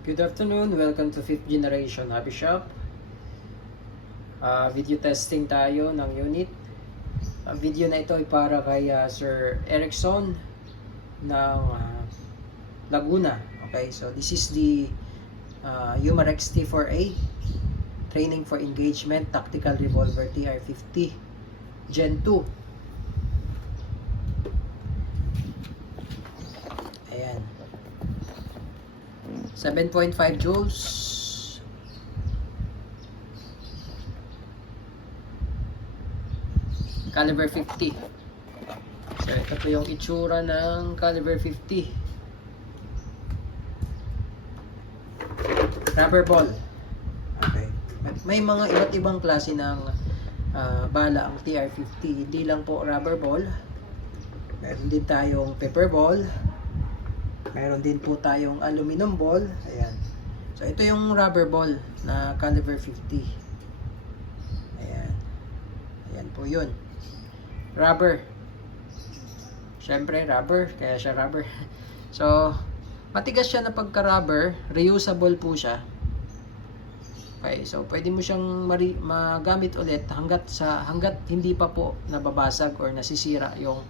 Good afternoon, welcome to 5th Generation Hobby Shop. Video testing tayo ng unit. Ang video na ito ay para kay Sir Erickson ng Laguna. Okay, so this is the Umarex T4A Training for Engagement Tactical Revolver TR50 Gen 2. Ayan. 7.5 joules. Caliber 50. So ito po yung itsura ng Caliber 50. Rubber ball. Okay. May mga iba't ibang klase ng bala ang TR50. Hindi lang po rubber ball. Meron din tayong pepper ball. Meron din po tayong aluminum ball. Ayan. So ito yung rubber ball na caliber 50. Ayan. Ayan po yun. Rubber. Siyempre rubber. Kaya siya rubber. So matigas siya na pagka-rubber. Reusable po siya. Okay. So pwede mo siyang magamit ulit hanggat hindi pa po nababasag or nasisira yung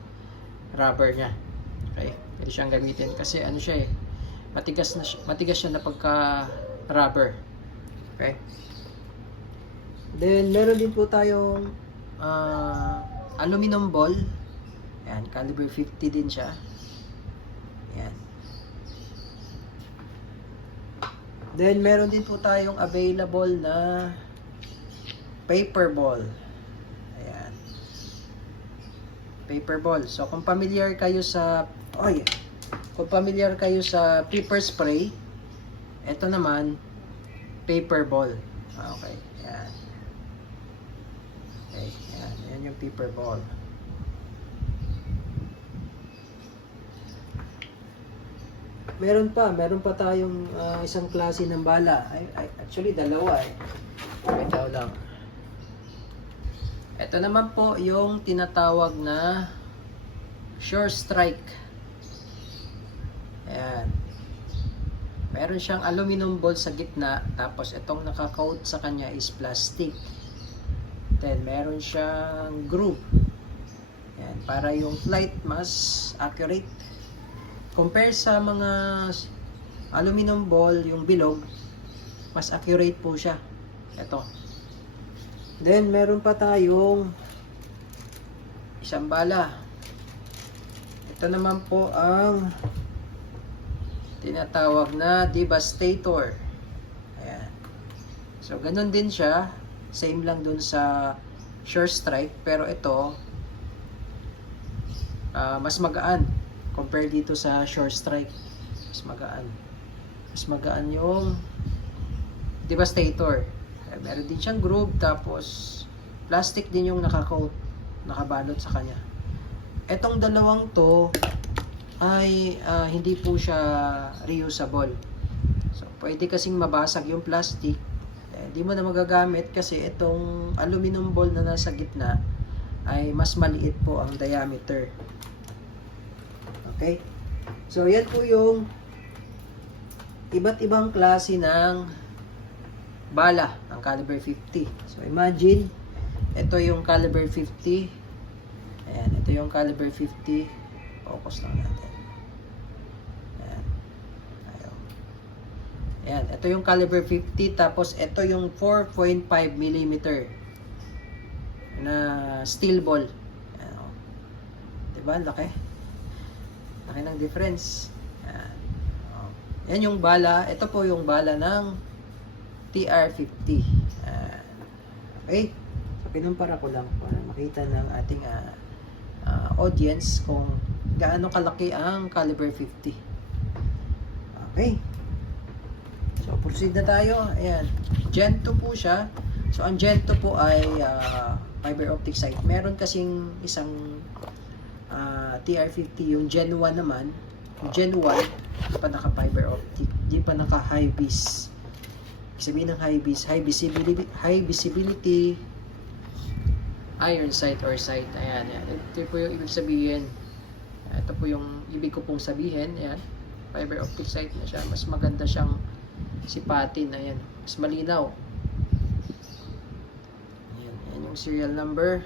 rubber niya. Okay. Pwede siyang gamitin kasi ano siya matigas siya na pagka rubber. Okay. Then meron din po tayong aluminum ball. Ayan, caliber 50 din siya. Ayan. Then meron din po tayong available na paper ball. Ayan. Paper ball. So kung familiar kayo sa pepper spray, ito naman paper ball. Okay. Yan. Okay. Yan. Yan yung paper ball. Meron pa tayong isang klase ng bala. Actually dalawa eh. Ito lang. Ito naman po yung tinatawag na Sure Strike. Ayan. Meron siyang aluminum ball sa gitna, tapos itong naka-coat sa kanya is plastic. Then meron siyang groove. Ayan, para yung flight mas accurate. Compare sa mga aluminum ball, yung bilog, mas accurate po siya. Ito. Then meron pa tayong isang bala. Ito naman po ang tinatawag na Devastator. Ayan. So, ganun din siya. Same lang dun sa Sure Strike. Pero ito, mas magaan. Compare dito sa Sure Strike. Mas magaan. Mas magaan yung Devastator. Ayan, meron din siyang groove. Tapos, plastic din yung nakabalot sa kanya. Etong dalawang to, ay hindi po siya reusable. So, pwede kasing mabasag yung plastic. Hindi mo na magagamit kasi itong aluminum ball na nasa gitna ay mas maliit po ang diameter. Okay? So, yan po yung iba't ibang klase ng bala ng caliber 50. So, imagine, ito yung caliber 50. Ayan, ito yung caliber 50. Focus lang natin. Ayan, ito yung caliber 50, tapos ito yung 4.5 mm na steel ball. Ayan, o. Diba? Laki. Laki ng difference. Ayan. O. Yan yung bala. Ito po yung bala ng TR50. Ayan. Okay? So, pinumpara ko lang para makita ng ating audience kung gaano kalaki ang caliber 50. Okay? So, proceed na tayo. Ayan. Gen 2 po siya. So, ang Gen 2 po ay fiber optic sight. Meron kasing isang TR50. Yung Gen 1 naman. Yung Gen 1, hindi pa naka fiber optic. Hindi pa naka high vis. Sabihin ng high vis. High visibility iron sight or sight. Ayan. Ayan. Ito po yung ibig sabihin. Ito po yung ibig ko pong sabihin. Ayan. Fiber optic sight na siya. Mas maganda siyang sipatin. Ayan, mas malinaw. Ayan, ayan yung serial number.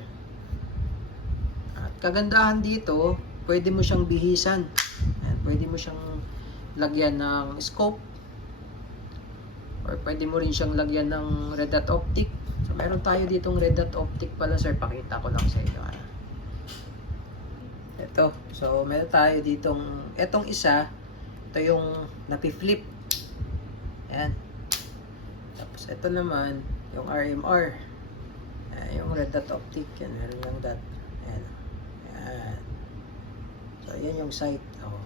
At kagandahan dito, pwede mo siyang bihisan. Ayan, pwede mo siyang lagyan ng scope. Or pwede mo rin siyang lagyan ng red dot optic. So meron tayo ditong red dot optic pala sir. Pakita ko lang sa inyo. Ito. So meron tayo ditong, etong isa, ito yung napi-flip. Ayan. Tapos ito naman, yung RMR. Ayan, yung red dot optic. Yan, meron lang dot. Ayan. Ayan. So yan yung sight. Oh,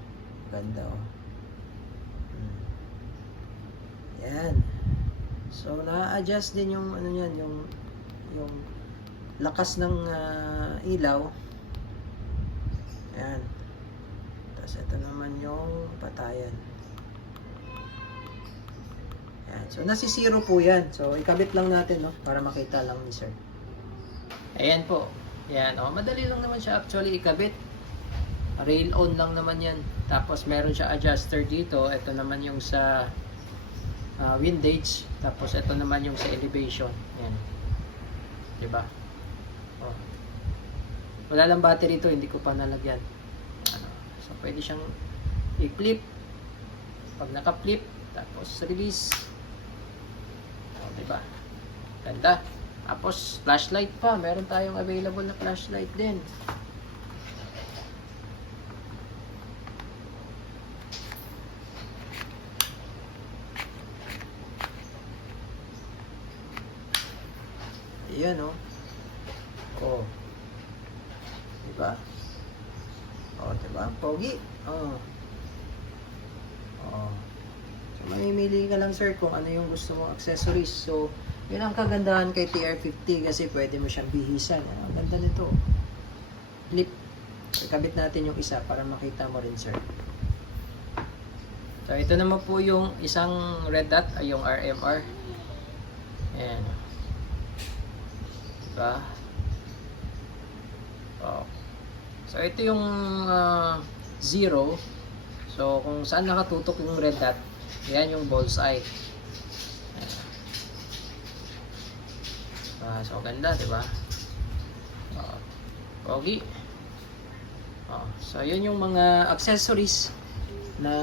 ganda oh. Yan. So na-adjust din yung ano niyan, yung lakas ng ilaw. Yan. Tapos ito naman yung patayan. Yan. So nasi-zero po yan. So ikabit lang natin no para makita lang ni sir. Ayan po. Yan. Oh, madali lang naman siya actually ikabit. Rail on lang naman yan. Tapos meron siya adjuster dito. Ito naman yung sa windage, tapos ito naman yung sa elevation. Yan. 'Di ba? Oh. Wala lang battery ito, hindi ko pa nalagyan. So pwede siyang i-flip. Pag naka-flip, tapos release. Oh, 'di ba? Ganda. Tapos flashlight pa, meron tayong available na flashlight din. Ayan oh. Oh. Diba? Oh, diba? Pogi. Oh. Oh. So, mamimili ka lang sir kung ano yung gusto mong accessories. So, yun ang kagandahan kay TR50 kasi pwede mo siyang bihisan. Ang ganda nito. Flip. Ikabit natin yung isa para makita mo rin sir. So, ito naman po yung isang red dot ay yung RMR. Ayan. Diba? Oh. So ito yung 0. So kung saan nakatutok yung red dot, yan yung bullseye. So ganda, di ba? Pogi. So yun yung mga accessories na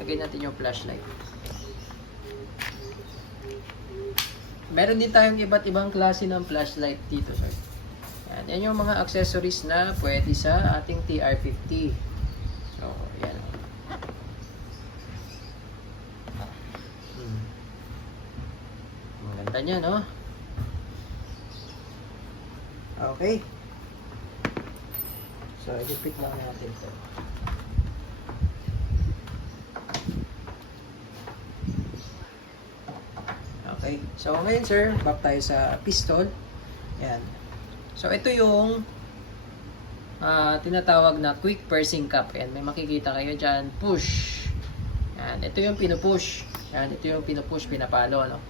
lagay natin yung flashlight. Meron din tayong iba't ibang klase ng flashlight dito, sir. Yan yung mga accessories na pwede sa ating TR50. So, yan. Maganda niya, no? Okay. So, i-repeat lang natin ito. Okay. So, ngayon sir, back tayo sa pistol. Ayan. So, ito yung tinatawag na quick pursing cap. Ayan, may makikita kayo dyan. Push. Ayan, ito yung pinupush. Ayan, ito yung pinupush, pinapalo, no?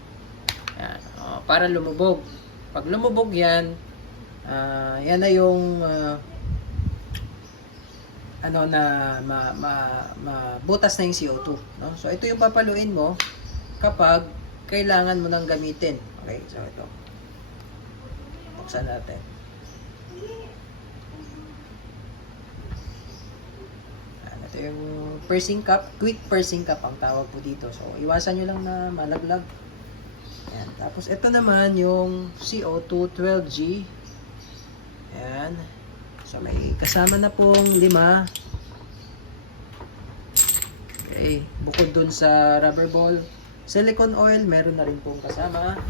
Ayan, para lumubog. Pag lumubog yan, yan na yung mabutas na yung CO2, no? So, ito yung papaluin mo kapag kailangan mo nang gamitin. Okay, so ito. Buksan natin. Ito yung pursing cap, quick pursing cap ang tawag po dito. So, iwasan nyo lang na malaglag. Ayan. Tapos, ito naman yung CO2 12G. Ayan. So, may kasama na pong 5. Okay. Bukod dun sa rubber ball, silicone oil, meron na rin pong kasama.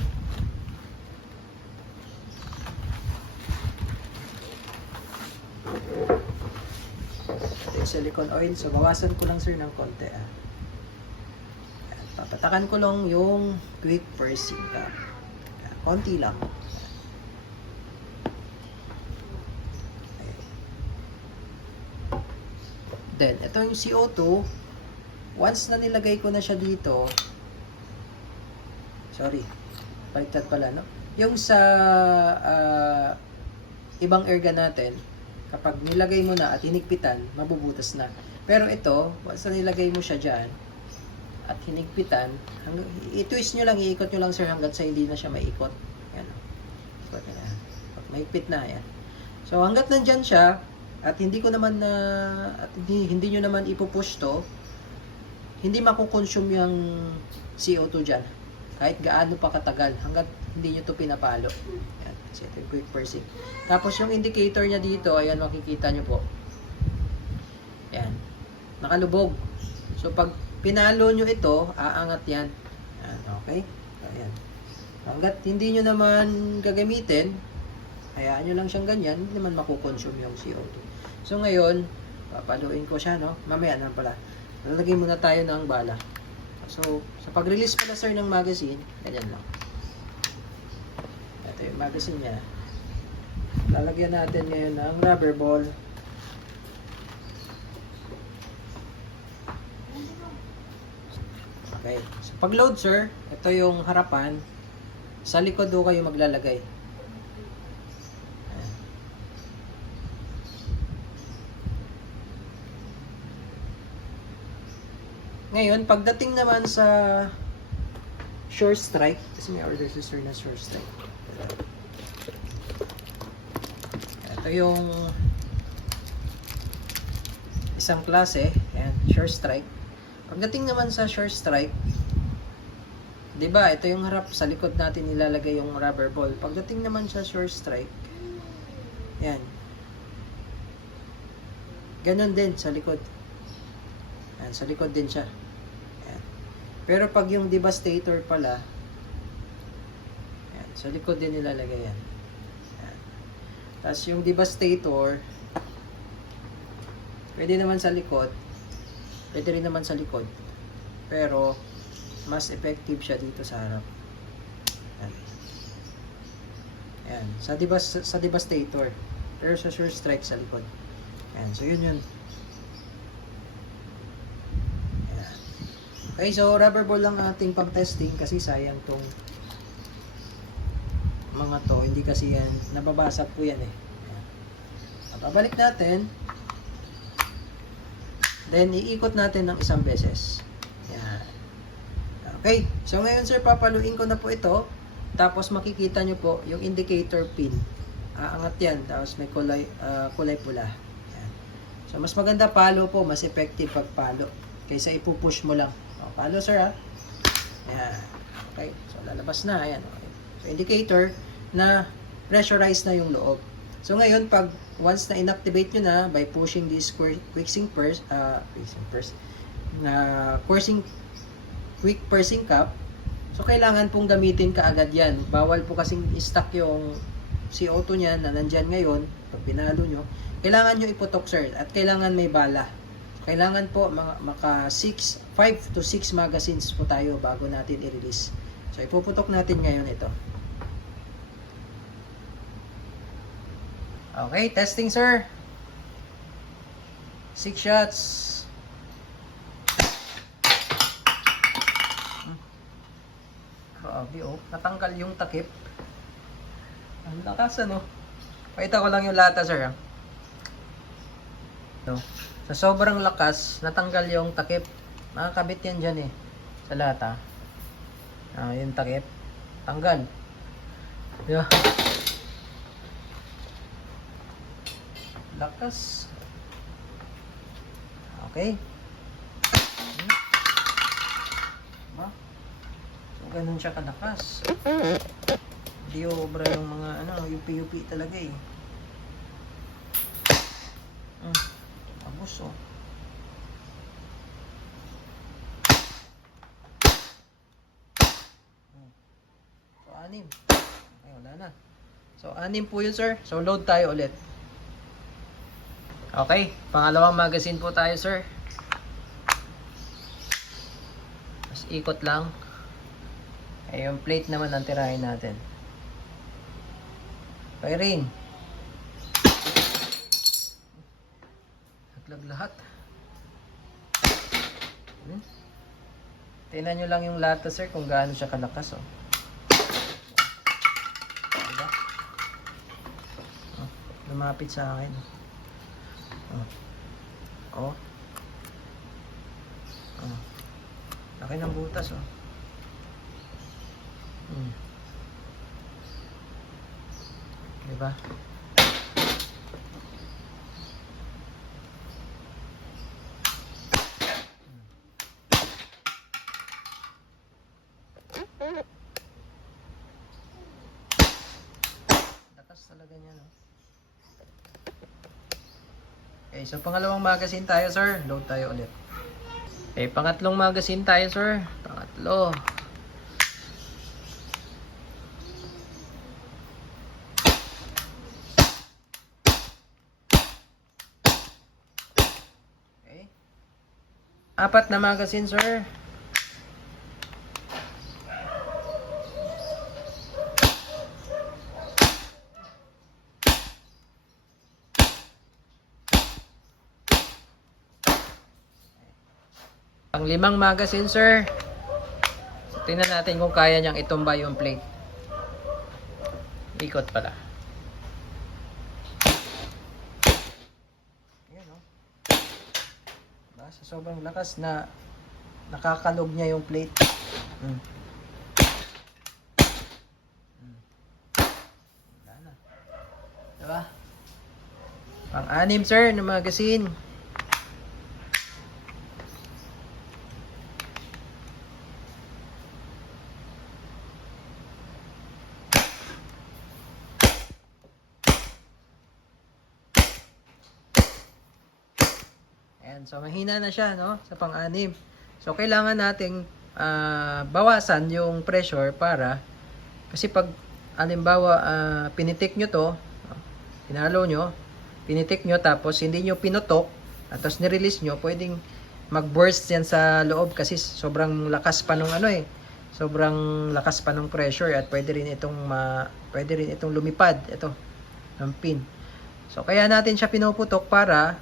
Ito yung silicone oil. So, bawasan ko lang sir ng konti. Ayan. Papatakan ko lang yung quick pursing cap. Ayan. Konti lang. Ayan. Then, ito yung CO2. Once na nilagay ko na siya dito, sorry, baliktad pala, no? Yung sa ibang airgun natin, kapag nilagay mo na at hinigpitan, mabubutas na. Pero ito, once na nilagay mo siya dyan, at hinigpitan, i-twist nyo lang, iikot nyo lang sir hanggat sa hindi na siya maikot. Yan. Ikot nyo na. Pag maikpit na, yan. So hanggat nandyan siya, at hindi ko naman na, at hindi nyo naman ipupush to, hindi makukonsume yung CO2 dyan. Kahit gaano pa katagal, hanggat hindi nyo to pinapalo. Yan. Kasi ito yung quick pursing. Tapos yung indicator niya dito, ayan makikita nyo po. Yan. Nakalubog. So pag pinalo nyo ito, aangat yan. Yan, okay? Ayan. Hanggat hindi nyo naman gagamitin, hayaan nyo lang siyang ganyan, hindi naman makukonsume yung CO2. So ngayon, papaluin ko siya, no? Mamaya naman pala. Lalagay muna tayo ng bala. So, sa pag-release pala sir ng magazine, ganyan lang. Ito yung magazine niya. Lalagyan natin ngayon ng rubber ball. Okay. So, pag-load sir, ito yung harapan. Sa likod do kayo maglalagay. Ayan. Ngayon, pagdating naman sa short strike, kasi may order si sir na short strike. Ito yung isang klase. Ayan, short strike. Pagdating naman sa short strike, 'di ba? Ito yung harap, sa likod natin nilalagay yung rubber ball. Pagdating naman sa short strike, yan. Ganon din sa likod. Yan, sa likod din siya. Yan. Pero pag yung devastator pala, yan, sa likod din nilalagay yan. Yan. Tapos yung devastator, pwede naman sa likod. Pwede rin naman sa likod. Pero, mas effective siya dito sa harap. Yan. Yan. Sa devastator. Pero sa sure strike sa likod. Yan. So, yun yun. Yan. Okay, so rubber ball lang ating pang-testing kasi sayang tong mga to. Hindi kasi yan, nababasag po yan eh. Yan. Babalik natin. Then, iikot natin ng isang beses. Yan. Okay. So, ngayon, sir, papaluin ko na po ito. Tapos, makikita nyo po yung indicator pin. Aangat yan. Tapos, may kulay pula. Yan. So, mas maganda palo po. Mas effective pag palo. Kaysa ipupush mo lang. O, palo, sir, ha? Yan. Okay. So, lalabas na. Ayan. Okay. So, indicator na pressurized na yung loob. So, ngayon, pag once na inactivate nyo na by pushing this quick pursing cap, so kailangan pong gamitin kaagad yan. Bawal po kasing i-stuck yung CO2 niya na nandyan ngayon. Pag pinalo nyo, kailangan nyo iputok sir, at kailangan may bala. Kailangan po maka 5 to 6 magazines po tayo bago natin i-release. So ipuputok natin ngayon ito. Okay, testing sir. 6 shots. Grabe oh, natanggal yung takip. Ang lakas ano. Pakita ko lang yung lata sir. No. Sa sobrang lakas, natanggal yung takip. Nakakabit yan dyan eh. Sa lata. Yung takip. Tanggal. Yeah. Lakas. Okay. Diba? So, ganun siya kalakas. Hindi obra yung mga UP-UP talaga eh. Abos oh. So, 6. Okay, wala na. So, 6 po yun sir. So, load tayo ulit. Okay, pangalawang magazine po tayo sir. Mas ikot lang. Eh, yung plate naman ang tirahin natin. Firing. Naglag lahat. Tingnan nyo lang yung lata sir kung gaano siya kalakas oh. Diba? Oh, lumapit sa akin. Oh. Laki ng butas, oh. Diba? Lakas talaga niya, no? Okay, so pangalawang magazine tayo, sir. Load tayo ulit. Okay, pangatlong magazine tayo, sir. Pangatlo. Okay. Apat na magazine, sir. Ang limang magazine, sir. So, tingnan natin kung kaya niyang itumba yung plate. Ikot pala. Ayan, no? Diba? Sa sobrang lakas na nakakalog niya yung plate. Wala na. Diba? Pang-anim, sir, na magazine. Ayan, so mahina na siya, no, sa pang-anim. So kailangan nating bawasan yung pressure para kasi pag halimbawa pinitik nyo to, pinalo nyo, pinitik nyo tapos hindi nyo pinutok at tapos nirelease nyo, pwedeng mag-burst yan sa loob kasi sobrang lakas pa nung sobrang lakas pa nung pressure at pwede rin itong lumipad ito ng pin. So kaya natin siya pinuputok para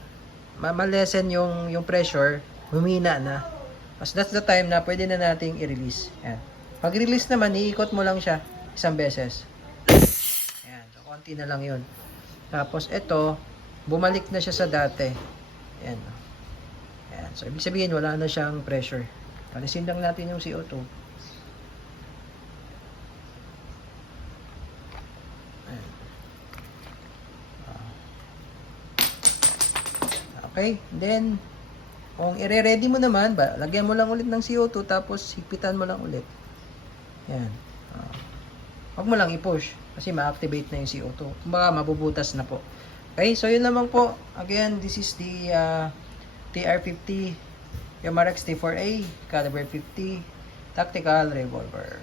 ma-lessen yung pressure, humina na. As that's the time na pwede na nating i-release. Ayan. Pag-release naman, iikot mo lang siya isang beses. Ayan. So, konti na lang yun. Tapos, ito, bumalik na siya sa dati. Ayan. Ayan. So, ibig sabihin, wala na siyang pressure. Alisin lang natin yung CO2. Okay, then kung i-ready mo naman, lagyan mo lang ulit ng CO2 tapos higpitan mo lang ulit. Yan. Huwag mo lang i-push kasi ma-activate na yung CO2. Kumbaga mabubutas na po. Okay, so yun naman po. Again, this is the TR-50 Yomarex T4A caliber 50 tactical revolver.